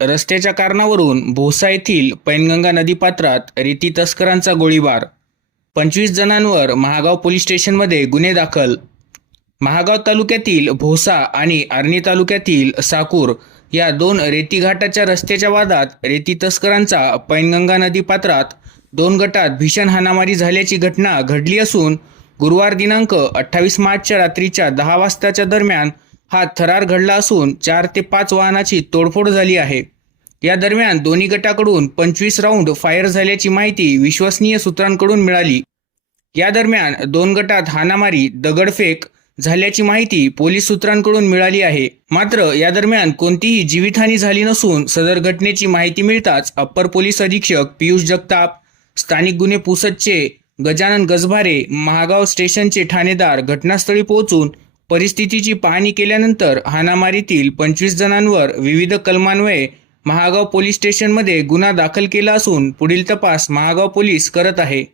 रस्त्याच्या कारणावरून भोसा येथील पैनगंगा नदीपात्रात रेती तस्करांचा गोळीबार. पंचवीस जणांवर महागाव पोलीस स्टेशनमध्ये गुन्हे दाखल. महागाव तालुक्यातील भोसा आणि आर्णी तालुक्यातील साकूर या दोन रेती घाटाच्या रस्त्याच्या वादात रेती तस्करांचा पैनगंगा नदी पात्रात दोन गटात भीषण हाणामारी झाल्याची घटना घडली असून गुरुवार दिनांक अठ्ठावीस मार्चच्या रात्रीच्या दहा वाजताच्या दरम्यान हा थरार घडला असून चार ते पाच वाहनाची तोडफोड झाली आहे. या दरम्यान दोन्ही गटाकडून पंचवीस राऊंड फायर झाल्याची माहिती विश्वसनीय सूत्रांकडून मिळाली. या दरम्यान दोन गटात हाणामारी दगडफेक झाल्याची माहिती पोलीस सूत्रांकडून मिळाली आहे. मात्र या दरम्यान कोणतीही जीवितहानी झाली नसून सदर घटनेची माहिती मिळताच अप्पर पोलीस अधीक्षक पियुष जगताप स्थानिक गुन्हे पुसदचे गजानन गजभारे महागाव स्टेशनचे ठाणेदार घटनास्थळी पोहोचून परिस्थितीची पाहणी केल्यानंतर हाणामारीतील पंचवीस जणांवर विविध कलमान्वये महागाव पोलीस स्टेशनमध्ये गुन्हा दाखल केला असून पुढील तपास महागाव पोलीस करत आहे.